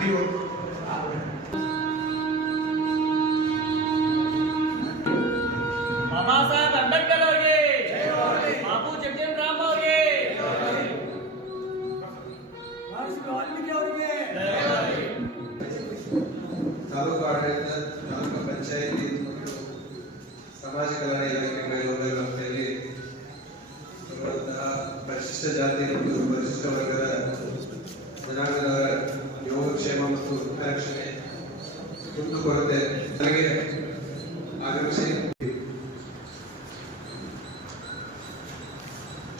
Deus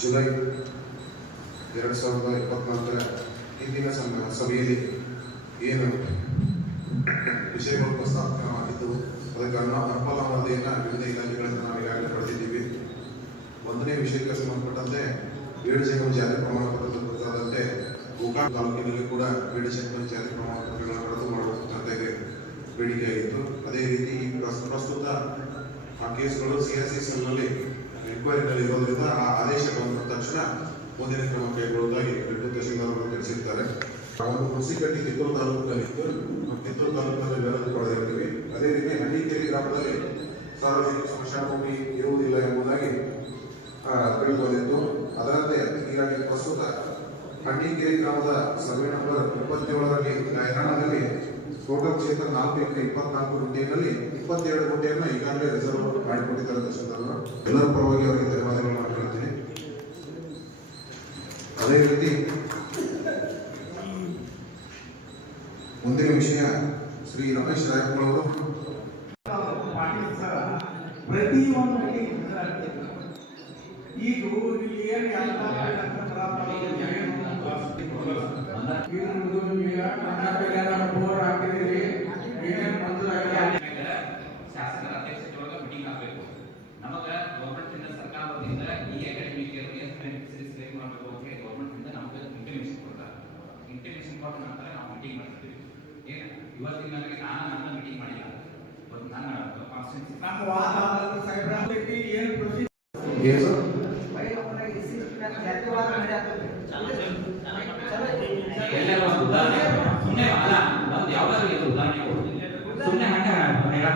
July ಎರಡು ಸಾವಿರದ ಇಪ್ಪತ್ನಾಲ್ಕರ ಇಂದಿನ ಸಂಘ ಸಭೆಯಲ್ಲಿ ಏನು ವಿಷಯಗಳು ಪ್ರಸ್ತಾಪವಾಗಿದ್ದು ಅದಕ್ಕೆ ಅನುಕೂಲ ವರದಿಯನ್ನು ವಿವಿಧ ಇಲಾಖೆಗಳನ್ನು ನಾವು ಈಗಾಗಲೇ ಪಡೆದಿದ್ದೀವಿ. ಒಂದನೇ ವಿಷಯಕ್ಕೆ ಸಂಬಂಧಪಟ್ಟಂತೆ ಏಳು ಜನ ಜಾರಿ ಪ್ರಮಾಣ ಪತ್ರದ ಕುರಿತಾದಂತೆ ಗೋಕಾಕ್ ತಾಲೂಕಿನಲ್ಲಿ ಕೂಡ ಏಳು ಜನ ಜಾರಿ ಪ್ರಮಾಣ ಪತ್ರಗಳನ್ನು ರದ್ದು ಮಾಡುವಂತೆ ಬೇಡಿಕೆಯಾಗಿತ್ತು. ಅದೇ ರೀತಿ ಪ್ರಸ್ತುತ ಆ ಕೇಸ್ಗಳು ಸಿ ಆರ್ ಸಿ ಸೆಲ್ನಲ್ಲಿ ಎನ್ಕ್ವೈರಿನಲ್ಲಿ ಇರೋದ್ರಿಂದ ಆ ಆದೇಶ ಬಂದ ತಕ್ಷಣ ಮುಂದಿನ ಕ್ರಮ ಕೈಗೊಳ್ಳುವುದಾಗಿ ಎರಡು ತಹಸೀಲ್ದಾರ್ ಅವರು ತಿಳಿಸಿದ್ದಾರೆ ಒಂದು ಹುಸಿಕಟ್ಟಿ ಕಿತ್ತೂರು ತಾಲೂಕಿನಲ್ಲಿದ್ದು ಮತ್ತು ಕಿತ್ತೂರು ತಾಲೂಕಿನಲ್ಲಿ ಬೆಳೆದು ಪಡೆದಿರ್ತೀವಿ ಅದೇ ರೀತಿ ಹಳ್ಳಿಕೇರಿ ಗ್ರಾಮದಲ್ಲಿ ಸಾರ್ವಜನಿಕ ಸ್ಮಶಾನ ಭೂಮಿ ಇರುವುದಿಲ್ಲ ಎಂಬುದಾಗಿ ತಿಳಿದು ಬಂದಿತ್ತು ಅದರಂತೆ ಈಗಾಗಲೇ ಪ್ರಸ್ತುತ ಹಳ್ಳಿಕೇರಿ ಗ್ರಾಮದ ಸರ್ವೆ ನಂಬರ್ ಇಪ್ಪತ್ತೇಳರಲ್ಲಿ ಗಾಯರಾಣದಲ್ಲಿ ಟೋಟಲ್ ಕ್ಷೇತ್ರ ನಾಲ್ಕು ಎಕರೆ ಇಪ್ಪತ್ನಾಲ್ಕು ಗುಂಟೆಯಲ್ಲಿ ಇಪ್ಪತ್ತೆರಡು ಗುಂಟೆಯನ್ನು ಈಗಾಗಲೇ ರಿಸರ್ವ್ ಮಾಡಿಕೊಂಡಿದ್ದಾರೆ ತಹಸೀಲ್ದಾರರು ಎಲ್ಲರ ಪರವಾಗಿ ಅವರಿಗೆ ಧನ್ಯವಾದಗಳು ಮಾಡ್ಕೊಳ್ತೀನಿ ಅದೇ ರೀತಿ ಮುಂದಿನ ವಿಷಯ ಶ್ರೀ ರಮೇಶ್ ರಾಯಪ್ಪನವರು. ಪ್ರತಿಯೊಂದು ಈಗ ಇಲ್ಲಿ ಏನು ಎಲ್ಲ ಶಾಸಕರ ಅಧ್ಯಕ್ಷತೆ ಒಳಗ ಮೀಟಿಂಗ್ ಆಗಬೇಕು ನಮಗ ಗೌರ್ಮೆಂಟ್ ಸರ್ಕಾರ ಈ ಬೆನಿಫಿಷರೀಸ್ ಕ್ಲೇಮ್ ಮಾಡಬೇಕು ಅಂತ ಹೇಳಿ ಗೌರ್ಮೆಂಟ್ ನಮಗೆ ಇಂಟಿಮೇಷನ್ ಕೊಡ್ತಾರೆ ಕೊಟ್ಟ ನಂತರ ನಾವು ಮೀಟಿಂಗ್ ಮಾಡ್ತೀವಿ ಇವತ್ತಿನ ನನಗೆ ನಾನು ನನ್ನ ಮೀಟಿಂಗ್ ಮಾಡಿಲ್ಲ ಇವತ್ತು ನನ್ನ ಏನು ಪ್ರೊಸೀಜರ್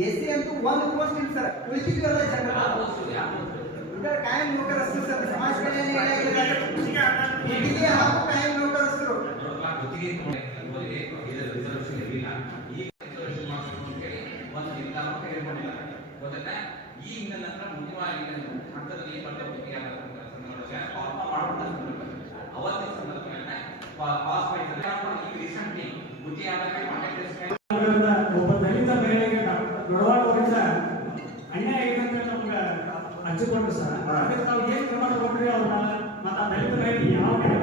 ಎಸ್ ಸಿ ಅಂತೂ ಒಂದು ಪೋಸ್ಟ್ ಇಲ್ಲ ಸರ್ ಉಳಿಸಿದ್ವಲ್ಲ ಜನರಲ್ ಇದರ ಕಾಯಂ ನೌಕರಸ್ಥರು ಸರ್ ಸಮಾಜ ಕಲ್ಯಾಣ ಇಲಾಖೆದಾಗ ಗುತ್ತಿಗೆ ಹಾಗೂ ಕಾಯಂ ನೌಕರಸ್ಥರು ಗುತ್ತಿಗೆ ಓದಿದೆ ಇದು ರಿಸರ್ವೇಶನ್ ಇರಲಿಲ್ಲ ಈಗ ರಿಸರ್ವೇಶನ್ ಮಾಡಬೇಕು ಅಂತ ಹೇಳಿ ಒಂದು ನಿರ್ಧಾರ ತೆಗೆದುಕೊಂಡಿಲ್ಲ ಗೊತ್ತಾ ಈ ಇಂದ ನಂತರ ಮುಂದಿನ ಹಂತದಲ್ಲಿ ಏನು ಬರ್ತದೆ ಗುತ್ತಿಗೆ ಆಗೋ ಸಂದರ್ಭದಲ್ಲಿ ಪಾಪ ಮಾಡುವಂತ ಸಂದರ್ಭದಲ್ಲಿ ಅವತ್ತಿನ ಸಂದರ್ಭದಲ್ಲಿ ಪಾಸ್ ಮಾಡಿದ್ರೆ ಈಗ ರೀಸೆಂಟ್ಲಿ ಗುತ್ತಿಗೆ ಆದಾಗ ಕಾಂಟ್ಯಾಕ್ಟ್ ಕೊಟ್ಟರು ಸರ್. ತಾವು ಏನು ಕ್ರಮ ತಗೊಂಡ್ರಿ ಅವ್ರ ಮತ್ತೆ ಆ ಮಹಿಳೆಗೆ ಯಾವ ಕಡೆ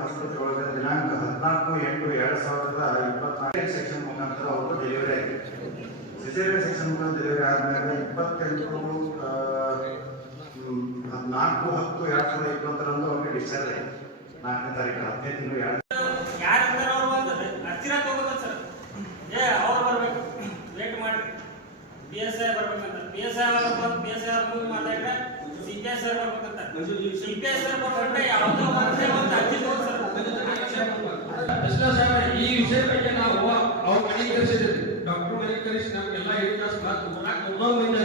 ಆಸ್ಪತ್ರೆ ಒಳಗೆ ದಿನಾಂಕ ಹದಿನಾಲ್ಕು ಎಂಟು ಎರಡ್ ಸಾವಿರದ ಇಪ್ಪತ್ನಾಲ್ಕು ಸೆಕ್ಷನ್ ಮುಖಾಂತರ ಅವರು ಡೆಲಿವರಿ ಆಗಿದೆ ಸಿಸೇರಿಯನ್ ಸೆಕ್ಷನ್ ಮುಖಾಂತರ ಡೆಲಿವರಿ ಆದ್ಮೇಲೆ ಇಪ್ಪತ್ತೆಂಟು ನಾಲ್ಕು ಹತ್ತು, ಎರಡ್ ಸಾವಿರದ ಇಪ್ಪತ್ತರಂದು ಅವ್ರಿಗೆ ಡಿಸ್ಚಾರ್ಜ್ ಆಗಿದೆ ನಾಲ್ಕನೇ ತಾರೀಕು ಹದಿನೈದು ತಿಂಗಳು ಎರಡು ಎಸ್ ಆರ್ ಅವ್ರು ಬಂದು ಬಿ ಎಸ್ ಅವ್ರು ಮುಂದೆ ಮಾತಾಡ್ರೆ ಸಿ ಪಿ ಎಸ್ ಐ ಬರ್ಬೇಕಂತ ಸಿ ಪಿ ಎಸ್ ಐ ಬರ್ಬೇಕಂದ್ರೆ ಯಾವುದೋ ಒಂದೇ ಅರ್ಜಿ ಈ ವಿಷಯ ಬಗ್ಗೆ ನಾವು ಅವ್ರ ಮನೆಗೆ ಕರೆಸಿದ್ರಿ ಡಾಕ್ಟರ್ ಮನೆಗೆ ಕರೆಸಿ ನಮ್ಗೆಲ್ಲ ತಾಸು ಮಾತು ಒಂದೊಂದು ಮಂದಿ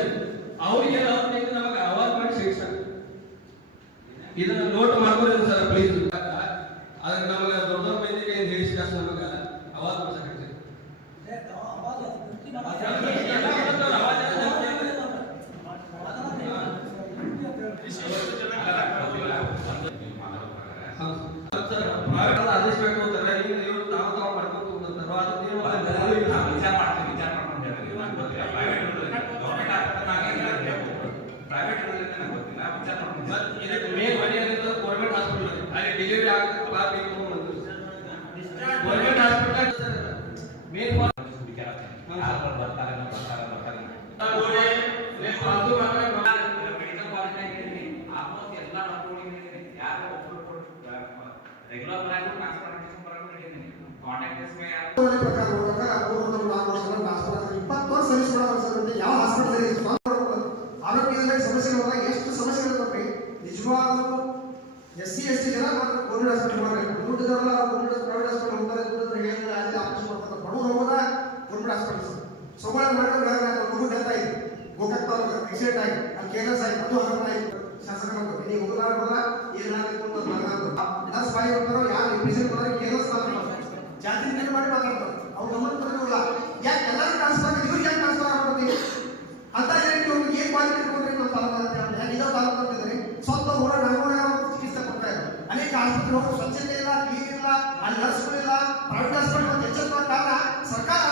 ಅವರಿಗೆ ಅವ್ರಿಗೆ ನಮಗೆ ಅವಾಜ್ ಮಾಡಿ ಸಿಗಿಸ್ತಾರೆ ಇದನ್ನ ನೋಟ್ ಮಾಡ್ಕೊರಿ ಸರ್ ಪ್ಲೀಸ್ ಅದಕ್ಕೆ ನಮಗೆ ದೊಡ್ಡ ಮಂದಿಗೆ ಹೇಳಿಸಿ ನಮಗೆ. ಅವಾಜ್ ಮಾಡ್ಸಕ್ಕೆ ಪ್ರೈವೇಟ್ ಆದೇಶ ಬೇಕು ಅಂತಾರೆ ಈಗ ನೀವು ತಾವು ತಾವು ಮಾಡ್ಕೊಂಡು ಹೋಗ್ತಾರೆ ಅದು ನೀವು ನಾವು ವಿಚಾರ ಮಾಡ್ತೀವಿ ವಿಚಾರ ಮಾಡ್ಕೊಂಡು ಹೇಳ್ತೀವಿ ನಂಗೆ ಗೊತ್ತಿಲ್ಲ ಪ್ರೈವೇಟ್ ಗೌರ್ಮೆಂಟ್ ಹಾಸ್ಪಿಟಲ್ ಪ್ರೈವೇಟ್ ಇರೋದ್ರಿಂದ ನಂಗೆ ಗೊತ್ತಿಲ್ಲ ವಿಚಾರ ಮಾಡ್ಕೊಂಡು ಇದಕ್ಕೆ ಮೇನ್ ಮನೆ ಗೌರ್ಮೆಂಟ್ ಹಾಸ್ಪಿಟಲ್ ಅಲ್ಲಿ ಡೆಲಿವರಿ ಆಗಕ್ಕೆ ಪ್ರಕಾರ ವರ್ಷಗಳ ಹಾಸ್ಪಿಟಲ್ ಇಪ್ಪತ್ತು ವರ್ಷ ಯಾವ ಹಾಸ್ಪಿಟಲ್ ಆರೋಗ್ಯದಲ್ಲಿ ಸಮಸ್ಯೆ ಹೋದಾಗ ಎಷ್ಟು ಸಮಸ್ಯೆಗಳು ನಿಜವಾಗ್ಲೂ ಎಸ್ ಸಿ ಎಸ್ ಟಿ ಜನ ಕೋವಿಡ್ ಹಾಸ್ಪಿಟಲ್ ಮಾಡ್ರಿ ದುಡ್ಡಿದವರೆಲ್ಲ ಪ್ರೈವೇಟ್ ಹಾಸ್ಪಿಟಲ್ ಹೇಳಿದ್ರೆ ಮಾಡ್ತಾರೆ ಹಾಸ್ಪಿಟಲ್ ಸೋಮವಾರ ಮಾಡಿದ್ರೆ ಬೆಳಗ್ಗೆ ಮಗು ಡೆತ್ ಆಯ್ತು ಗೋಕಾಕ್ ತಾಲೂಕು ಆಕ್ಸಿಡೆಂಟ್ ಆಗಿ ಶಾಸಕರು ಏನಾಗಬೇಕು ಅಂತ ವಿಧಾನಸಭೆ ಯಾರು ಕೇರಳ ಜಾತಿ ನಿಂದನೆ ಮಾಡಿ ಮಾತಾಡ್ತಾರೆ ಅವ್ರು ಗಮನ ತರೋದಿಲ್ಲ ಯಾಕೆ ಎಲ್ಲರೂ ಟ್ರಾನ್ಸ್ಫರ್ ಇವ್ರಿಗೆ ಯಾಕೆ ಟ್ರಾನ್ಸ್ಫರ್ ಆಗ್ಬಿಡ್ತೀವಿ ಅಂತ ಹೇಳಿ ಅವ್ರಿಗೆ ಏನ್ ಕ್ವಾಲಿಟಿ ಇಟ್ಕೊಂಡ್ರೆ ನಮ್ಮ ತಾಲೂಕು ಯಾಕೆ ಇದೋ ತಾಲೂಕು ಅಂತಿದ್ರೆ ಸ್ವಂತ ಊರ ನಮ್ಮೂರ ಚಿಕಿತ್ಸೆ ಕೊಡ್ತಾ ಇದ್ದಾರೆ ಅನೇಕ ಆಸ್ಪತ್ರೆ ಸ್ವಚ್ಛತೆ ಇಲ್ಲ, ಕ್ಲೀನ್ ಇಲ್ಲ, ಅಲ್ಲಿ ನರ್ಸ್ಗಳಿಲ್ಲ ಪ್ರೈವೇಟ್ ಹಾಸ್ಪಿಟಲ್ ಎಚ್ಚೆತ್ತ ಕಾರಣ ಸರ್ಕಾರ